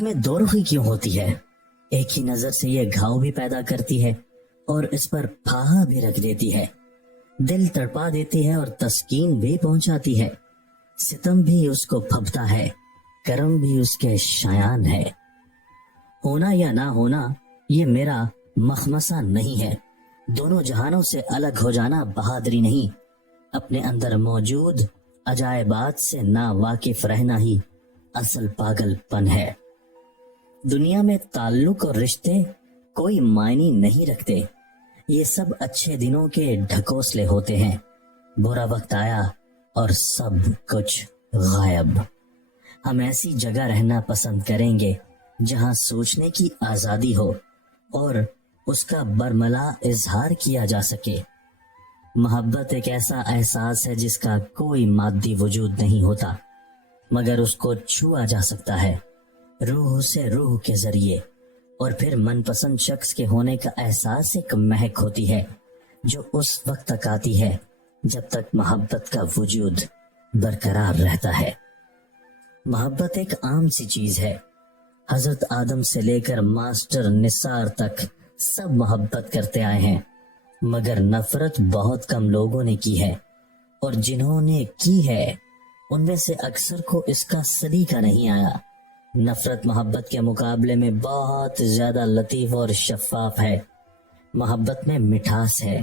محبت میں دو رخی کیوں ہوتی ہے؟ ایک ہی نظر سے یہ گھاؤ بھی پیدا کرتی ہے اور اس پر پھاہا بھی رکھ دیتی ہے، دل تڑپا دیتی ہے اور تسکین بھی پہنچاتی ہے۔ ستم بھی اس کو پھپتا ہے، کرم بھی اس کے شایان ہے۔ ہونا یا نہ ہونا یہ میرا مخمصہ نہیں ہے، دونوں جہانوں سے الگ ہو جانا بہادری نہیں، اپنے اندر موجود عجائبات سے نا واقف رہنا ہی اصل پاگل پن ہے۔ دنیا میں تعلق اور رشتے کوئی معنی نہیں رکھتے، یہ سب اچھے دنوں کے ڈھکوسلے ہوتے ہیں، برا وقت آیا اور سب کچھ غائب۔ ہم ایسی جگہ رہنا پسند کریں گے جہاں سوچنے کی آزادی ہو اور اس کا برملا اظہار کیا جا سکے۔ محبت ایک ایسا احساس ہے جس کا کوئی مادی وجود نہیں ہوتا، مگر اس کو چھوا جا سکتا ہے روح سے روح کے ذریعے، اور پھر من پسند شخص کے ہونے کا احساس ایک مہک ہوتی ہے جو اس وقت تک آتی ہے جب تک محبت کا وجود برقرار رہتا ہے۔ محبت ایک عام سی چیز ہے، حضرت آدم سے لے کر ماسٹر نثار تک سب محبت کرتے آئے ہیں، مگر نفرت بہت کم لوگوں نے کی ہے، اور جنہوں نے کی ہے ان میں سے اکثر کو اس کا سلیقہ نہیں آیا۔ نفرت محبت کے مقابلے میں بہت زیادہ لطیف اور شفاف ہے۔ محبت میں مٹھاس ہے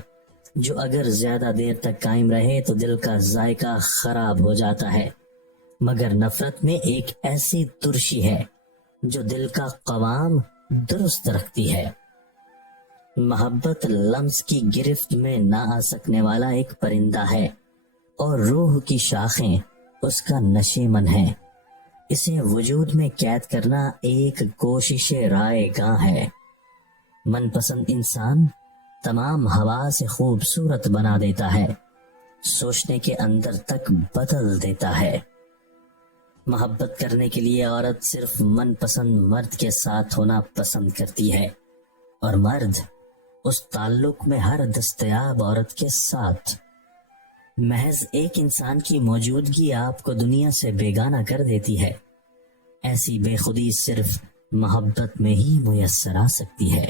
جو اگر زیادہ دیر تک قائم رہے تو دل کا ذائقہ خراب ہو جاتا ہے، مگر نفرت میں ایک ایسی ترشی ہے جو دل کا قوام درست رکھتی ہے۔ محبت لمس کی گرفت میں نہ آ سکنے والا ایک پرندہ ہے اور روح کی شاخیں اس کا نشیمن ہے، اسے وجود میں قید کرنا ایک کوشش رائے گاں ہے۔ من پسند انسان تمام ہوا سے خوبصورت بنا دیتا ہے، سوچنے کے اندر تک بدل دیتا ہے۔ محبت کرنے کے لیے عورت صرف من پسند مرد کے ساتھ ہونا پسند کرتی ہے، اور مرد اس تعلق میں ہر دستیاب عورت کے ساتھ۔ محض ایک انسان کی موجودگی آپ کو دنیا سے بیگانہ کر دیتی ہے، ایسی بے خودی صرف محبت میں ہی میسر آ سکتی ہے۔